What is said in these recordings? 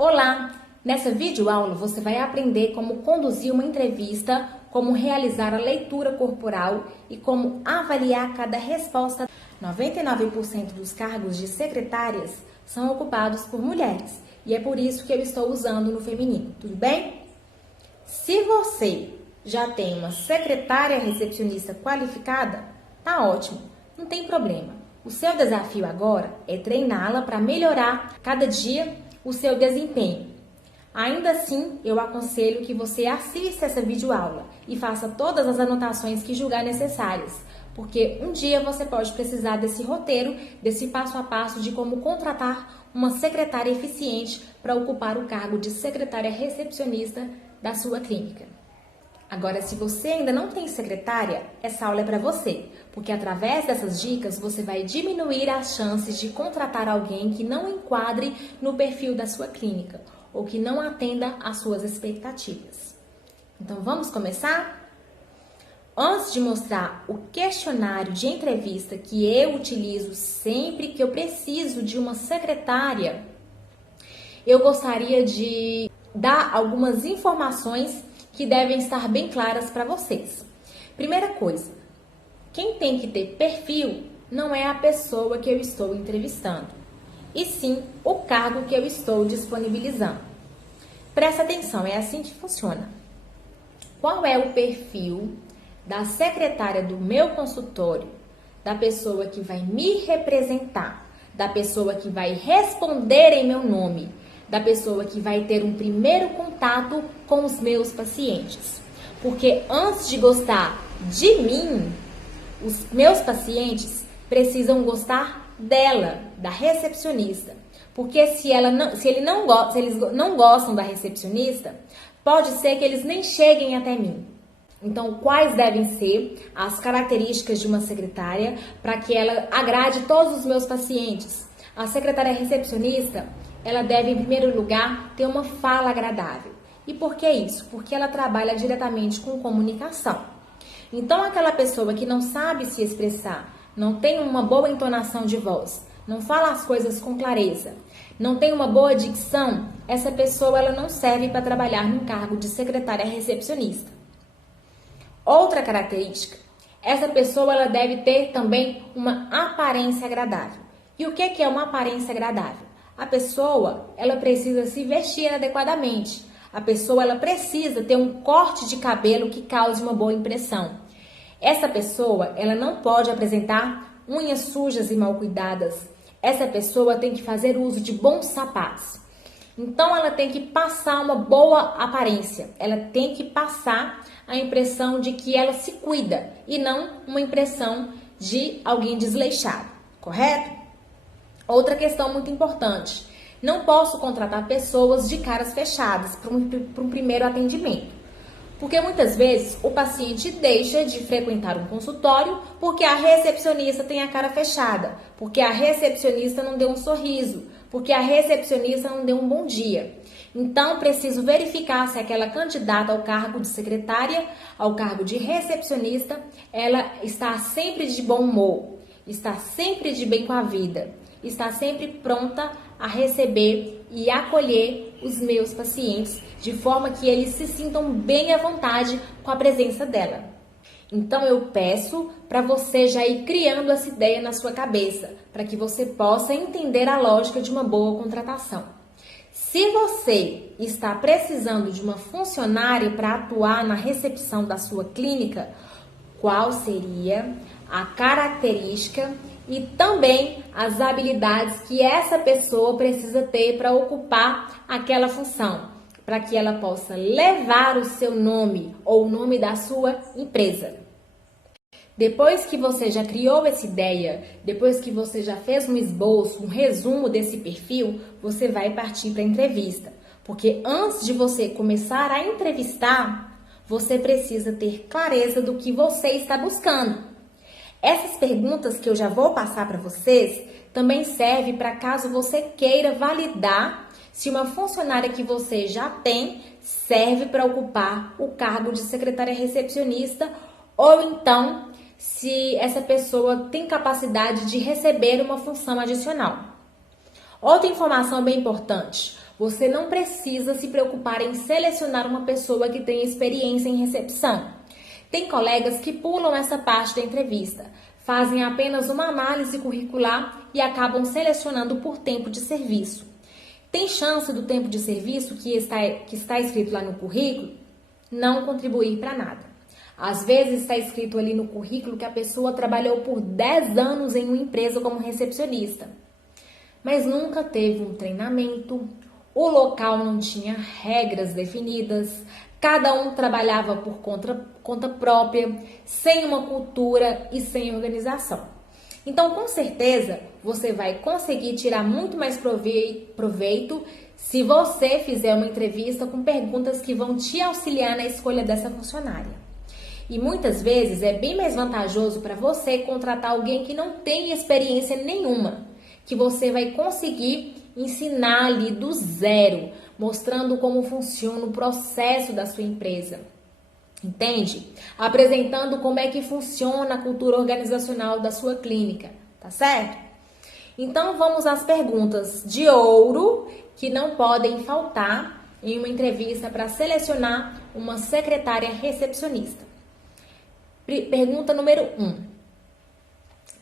Olá! Nessa videoaula você vai aprender como conduzir uma entrevista, como realizar a leitura corporal e como avaliar cada resposta. 99% dos cargos de secretárias são ocupados por mulheres e é por isso que eu estou usando no feminino, tudo bem? Se você já tem uma secretária recepcionista qualificada, tá ótimo, não tem problema. O seu desafio agora é treiná-la para melhorar cada dia o seu desempenho. Ainda assim, eu aconselho que você assista essa videoaula e faça todas as anotações que julgar necessárias, porque um dia você pode precisar desse roteiro, desse passo a passo de como contratar uma secretária eficiente para ocupar o cargo de secretária recepcionista da sua clínica. Agora, se você ainda não tem secretária, essa aula é para você, porque através dessas dicas você vai diminuir as chances de contratar alguém que não enquadre no perfil da sua clínica ou que não atenda às suas expectativas. Então, vamos começar? Antes de mostrar o questionário de entrevista que eu utilizo sempre que eu preciso de uma secretária, eu gostaria de dar algumas informações que devem estar bem claras para vocês. Primeira coisa, quem tem que ter perfil não é a pessoa que eu estou entrevistando, e sim o cargo que eu estou disponibilizando. Presta atenção, é assim que funciona. Qual é o perfil da secretária do meu consultório, da pessoa que vai me representar, da pessoa que vai responder em meu nome, da pessoa que vai ter um primeiro contato com os meus pacientes? Porque antes de gostar de mim, os meus pacientes precisam gostar dela, da recepcionista. Porque se eles não gostam da recepcionista, pode ser que eles nem cheguem até mim. Então, quais devem ser as características de uma secretária para que ela agrade todos os meus pacientes? A secretária recepcionista, ela deve, em primeiro lugar, ter uma fala agradável. E por que isso? Porque ela trabalha diretamente com comunicação. Então, aquela pessoa que não sabe se expressar, não tem uma boa entonação de voz, não fala as coisas com clareza, não tem uma boa dicção, essa pessoa ela não serve para trabalhar no cargo de secretária recepcionista. Outra característica, essa pessoa ela deve ter também uma aparência agradável. E o que é uma aparência agradável? A pessoa, ela precisa se vestir adequadamente. A pessoa, ela precisa ter um corte de cabelo que cause uma boa impressão. Essa pessoa, ela não pode apresentar unhas sujas e mal cuidadas. Essa pessoa tem que fazer uso de bons sapatos. Então, ela tem que passar uma boa aparência. Ela tem que passar a impressão de que ela se cuida e não uma impressão de alguém desleixado, correto? Outra questão muito importante, não posso contratar pessoas de caras fechadas para um primeiro atendimento. Porque muitas vezes o paciente deixa de frequentar um consultório porque a recepcionista tem a cara fechada, porque a recepcionista não deu um sorriso, porque a recepcionista não deu um bom dia. Então, preciso verificar se aquela candidata ao cargo de secretária, ao cargo de recepcionista, ela está sempre de bom humor, está sempre de bem com a vida, está sempre pronta a receber e acolher os meus pacientes de forma que eles se sintam bem à vontade com a presença dela. Então eu peço para você já ir criando essa ideia na sua cabeça, para que você possa entender a lógica de uma boa contratação. Se você está precisando de uma funcionária para atuar na recepção da sua clínica, qual seria a característica e também as habilidades que essa pessoa precisa ter para ocupar aquela função, para que ela possa levar o seu nome ou o nome da sua empresa. Depois que você já criou essa ideia, depois que você já fez um esboço, um resumo desse perfil, você vai partir para a entrevista. Porque antes de você começar a entrevistar, você precisa ter clareza do que você está buscando. Essas perguntas que eu já vou passar para vocês também servem para caso você queira validar se uma funcionária que você já tem serve para ocupar o cargo de secretária recepcionista ou então se essa pessoa tem capacidade de receber uma função adicional. Outra informação bem importante, Você não precisa se preocupar em selecionar uma pessoa que tenha experiência em recepção. Tem colegas que pulam essa parte da entrevista, fazem apenas uma análise curricular e acabam selecionando por tempo de serviço. Tem chance do tempo de serviço que está escrito lá no currículo não contribuir para nada. Às vezes está escrito ali no currículo que a pessoa trabalhou por 10 anos em uma empresa como recepcionista, mas nunca teve um treinamento, o local não tinha regras definidas, cada um trabalhava por conta própria, sem uma cultura e sem organização. Então, com certeza, você vai conseguir tirar muito mais proveito se você fizer uma entrevista com perguntas que vão te auxiliar na escolha dessa funcionária. E muitas vezes é bem mais vantajoso para você contratar alguém que não tem experiência nenhuma, que você vai conseguir ensinar ali do zero, mostrando como funciona o processo da sua empresa. Entende? Apresentando como é que funciona a cultura organizacional da sua clínica, tá certo? Então vamos às perguntas de ouro que não podem faltar em uma entrevista para selecionar uma secretária recepcionista. Pergunta número 1.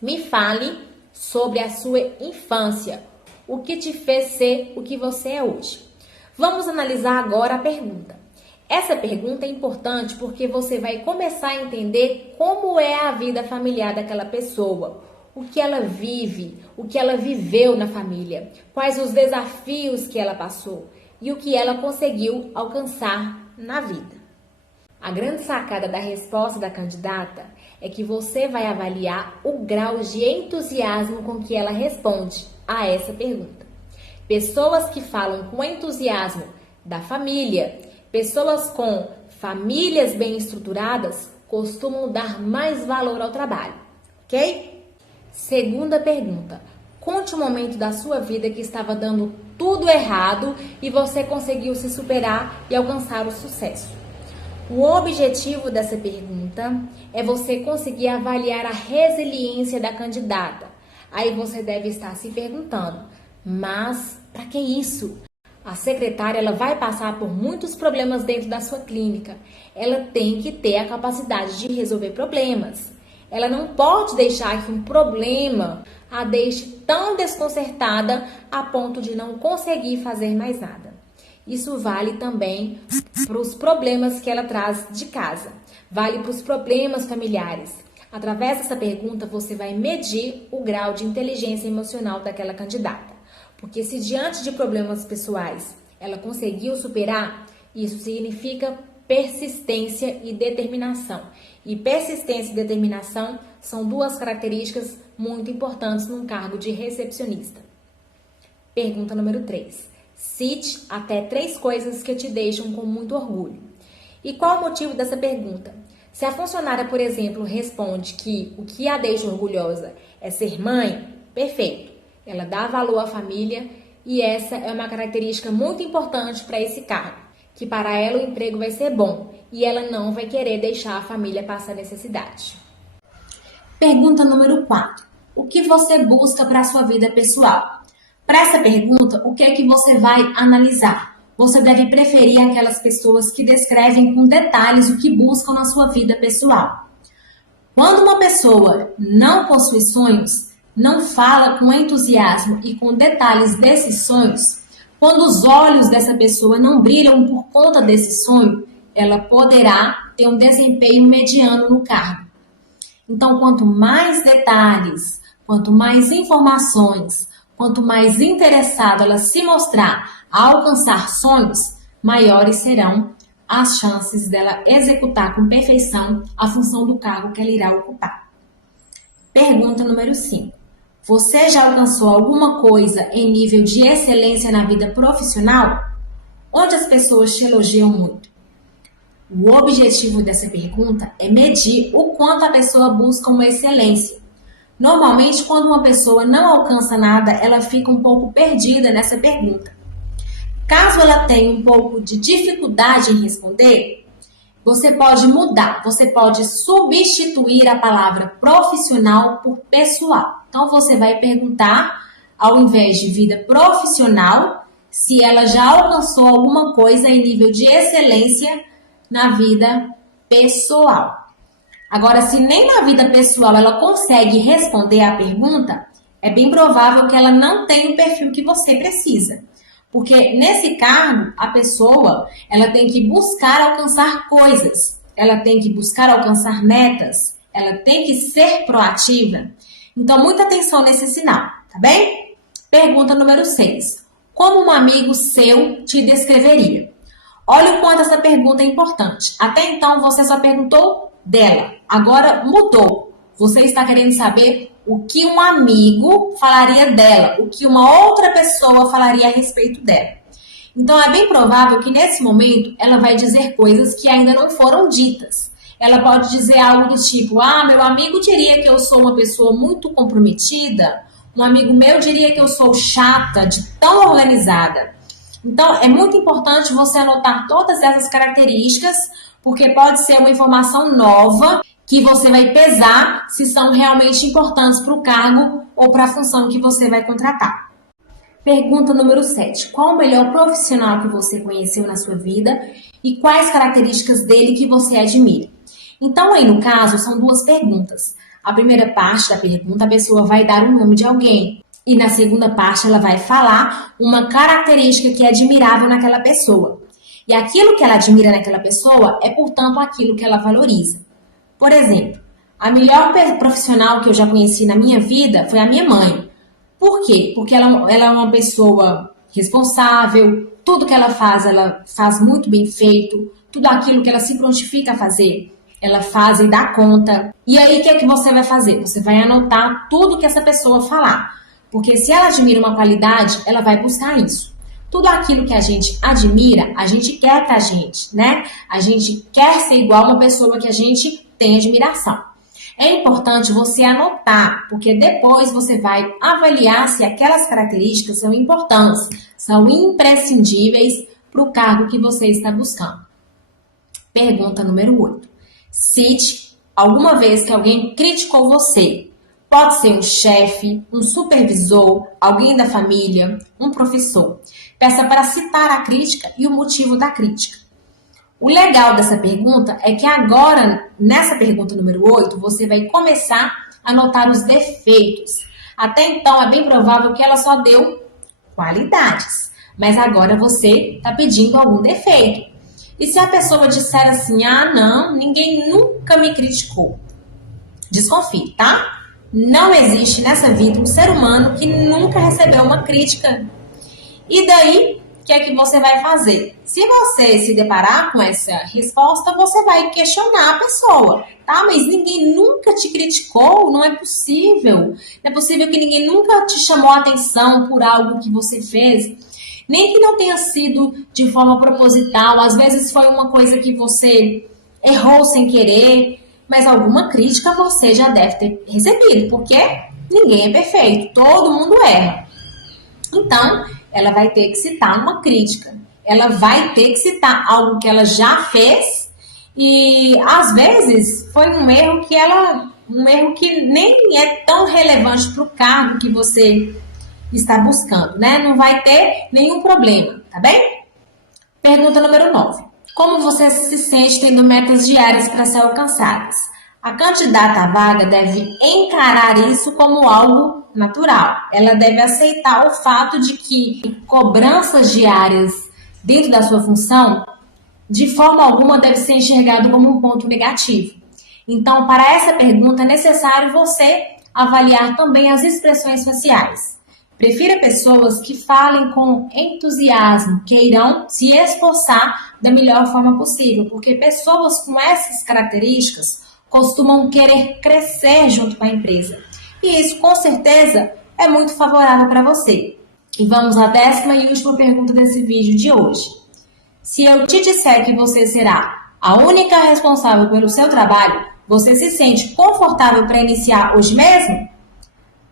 Me fale sobre a sua infância. O que te fez ser o que você é hoje? Vamos analisar agora a pergunta. Essa pergunta é importante porque você vai começar a entender como é a vida familiar daquela pessoa, o que ela vive, o que ela viveu na família, quais os desafios que ela passou e o que ela conseguiu alcançar na vida. A grande sacada da resposta da candidata é que você vai avaliar o grau de entusiasmo com que ela responde a essa pergunta. Pessoas que falam com entusiasmo da família, pessoas com famílias bem estruturadas, costumam dar mais valor ao trabalho, ok? Segunda pergunta. Conte um momento da sua vida que estava dando tudo errado e você conseguiu se superar e alcançar o sucesso. O objetivo dessa pergunta é você conseguir avaliar a resiliência da candidata. Aí você deve estar se perguntando, mas para que isso? A secretária ela vai passar por muitos problemas dentro da sua clínica. Ela tem que ter a capacidade de resolver problemas. Ela não pode deixar que um problema a deixe tão desconcertada a ponto de não conseguir fazer mais nada. Isso vale também para os problemas que ela traz de casa. Vale para os problemas familiares. Através dessa pergunta, você vai medir o grau de inteligência emocional daquela candidata. Porque se diante de problemas pessoais ela conseguiu superar, isso significa persistência e determinação. E persistência e determinação são duas características muito importantes num cargo de recepcionista. Pergunta número 3. Cite até 3 coisas que te deixam com muito orgulho. E qual o motivo dessa pergunta? Se a funcionária, por exemplo, responde que o que a deixa orgulhosa é ser mãe, perfeito. Ela dá valor à família e essa é uma característica muito importante para esse cargo, que para ela o emprego vai ser bom e ela não vai querer deixar a família passar necessidade. Pergunta número 4. O que você busca para a sua vida pessoal? Para essa pergunta, o que é que você vai analisar? Você deve preferir aquelas pessoas que descrevem com detalhes o que buscam na sua vida pessoal. Quando uma pessoa não possui sonhos, não fala com entusiasmo e com detalhes desses sonhos, quando os olhos dessa pessoa não brilham por conta desse sonho, ela poderá ter um desempenho mediano no cargo. Então, quanto mais detalhes, quanto mais informações, quanto mais interessada ela se mostrar a alcançar sonhos, maiores serão as chances dela executar com perfeição a função do cargo que ela irá ocupar. Pergunta número 5. Você já alcançou alguma coisa em nível de excelência na vida profissional? Onde as pessoas te elogiam muito? O objetivo dessa pergunta é medir o quanto a pessoa busca uma excelência. Normalmente, quando uma pessoa não alcança nada, ela fica um pouco perdida nessa pergunta. Caso ela tenha um pouco de dificuldade em responder, você pode mudar, você pode substituir a palavra profissional por pessoal. Então, você vai perguntar, ao invés de vida profissional, se ela já alcançou alguma coisa em nível de excelência na vida pessoal. Agora, se nem na vida pessoal ela consegue responder à pergunta, é bem provável que ela não tenha o perfil que você precisa. Porque nesse cargo, a pessoa ela tem que buscar alcançar coisas, ela tem que buscar alcançar metas, ela tem que ser proativa. Então, muita atenção nesse sinal, tá bem? Pergunta número 6. Como um amigo seu te descreveria? Olha o quanto essa pergunta é importante. Até então, você só perguntou dela. Agora mudou. Você está querendo saber o que um amigo falaria dela, o que uma outra pessoa falaria a respeito dela. Então, é bem provável que nesse momento ela vai dizer coisas que ainda não foram ditas. Ela pode dizer algo do tipo, meu amigo diria que eu sou uma pessoa muito comprometida, um amigo meu diria que eu sou chata, de tão organizada. Então, é muito importante você anotar todas essas características, porque pode ser uma informação nova que você vai pesar se são realmente importantes para o cargo ou para a função que você vai contratar. Pergunta número 7. Qual o melhor profissional que você conheceu na sua vida e quais características dele que você admira? Então, aí no caso, são duas perguntas. A primeira parte da pergunta, a pessoa vai dar o nome de alguém. E na segunda parte, ela vai falar uma característica que é admirável naquela pessoa. E aquilo que ela admira naquela pessoa é, portanto, aquilo que ela valoriza. Por exemplo, a melhor profissional que eu já conheci na minha vida foi a minha mãe. Por quê? Porque ela é uma pessoa responsável, tudo que ela faz muito bem feito, tudo aquilo que ela se prontifica a fazer, ela faz e dá conta. E aí, o que é que você vai fazer? Você vai anotar tudo que essa pessoa falar. Porque se ela admira uma qualidade, ela vai buscar isso. Tudo aquilo que a gente admira, a gente quer pra gente, né? A gente quer ser igual a uma pessoa que a gente tem admiração. É importante você anotar, porque depois você vai avaliar se aquelas características são importantes, são imprescindíveis para o cargo que você está buscando. Pergunta número 8. Cite alguma vez que alguém criticou você. Pode ser um chefe, um supervisor, alguém da família, um professor. Peça para citar a crítica e o motivo da crítica. O legal dessa pergunta é que agora, nessa pergunta número 8, você vai começar a notar os defeitos. Até então, é bem provável que ela só deu qualidades. Mas agora você está pedindo algum defeito. E se a pessoa disser assim, não, ninguém nunca me criticou. Desconfie, tá? Não existe nessa vida um ser humano que nunca recebeu uma crítica. E daí, o que é que você vai fazer? Se você se deparar com essa resposta, você vai questionar a pessoa, tá? Mas ninguém nunca te criticou, não é possível. Não é possível que ninguém nunca te chamou a atenção por algo que você fez. Nem que não tenha sido de forma proposital, às vezes foi uma coisa que você errou sem querer, mas alguma crítica você já deve ter recebido, porque ninguém é perfeito, todo mundo erra. Então, ela vai ter que citar uma crítica, ela vai ter que citar algo que ela já fez e às vezes foi um erro que nem é tão relevante para o cargo que você está buscando, né? Não vai ter nenhum problema, tá bem? Pergunta número 9. Como você se sente tendo metas diárias para ser alcançadas? A candidata à vaga deve encarar isso como algo natural. Ela deve aceitar o fato de que cobranças diárias dentro da sua função, de forma alguma, deve ser enxergado como um ponto negativo. Então, para essa pergunta, é necessário você avaliar também as expressões faciais. Prefira pessoas que falem com entusiasmo, que irão se esforçar da melhor forma possível, porque pessoas com essas características costumam querer crescer junto com a empresa. E isso, com certeza, é muito favorável para você. E vamos à 10ª e última pergunta desse vídeo de hoje. Se eu te disser que você será a única responsável pelo seu trabalho, você se sente confortável para iniciar hoje mesmo?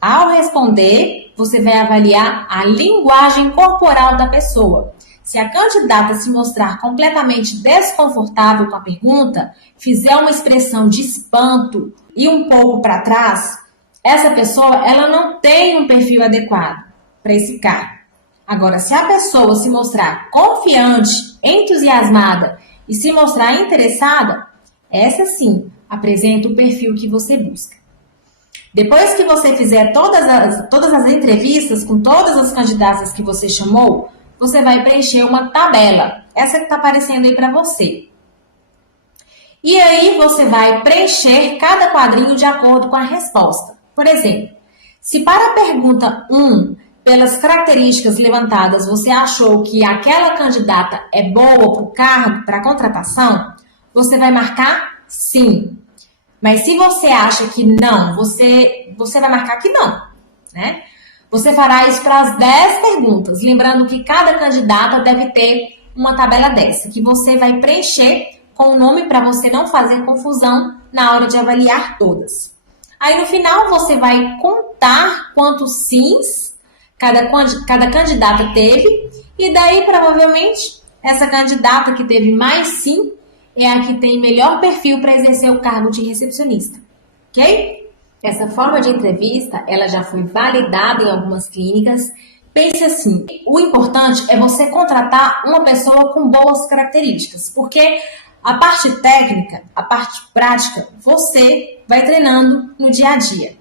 Ao responder, você vai avaliar a linguagem corporal da pessoa. Se a candidata se mostrar completamente desconfortável com a pergunta, fizer uma expressão de espanto e um pouco para trás, essa pessoa ela não tem um perfil adequado para esse cargo. Agora, se a pessoa se mostrar confiante, entusiasmada e se mostrar interessada, essa sim apresenta o perfil que você busca. Depois que você fizer todas as entrevistas com todas as candidatas que você chamou, você vai preencher uma tabela. Essa que está aparecendo aí para você. E aí você vai preencher cada quadrinho de acordo com a resposta. Por exemplo, se para a pergunta 1, pelas características levantadas, você achou que aquela candidata é boa para o cargo, para a contratação, você vai marcar sim. Mas se você acha que não, você vai marcar que não, né? Você fará isso para as 10 perguntas, lembrando que cada candidata deve ter uma tabela dessa, que você vai preencher com o nome para você não fazer confusão na hora de avaliar todas. Aí no final você vai contar quantos sims cada candidata teve, e daí provavelmente essa candidata que teve mais sim é a que tem melhor perfil para exercer o cargo de recepcionista, ok? Essa forma de entrevista, ela já foi validada em algumas clínicas. Pense assim, o importante é você contratar uma pessoa com boas características, porque a parte técnica, a parte prática, você vai treinando no dia a dia.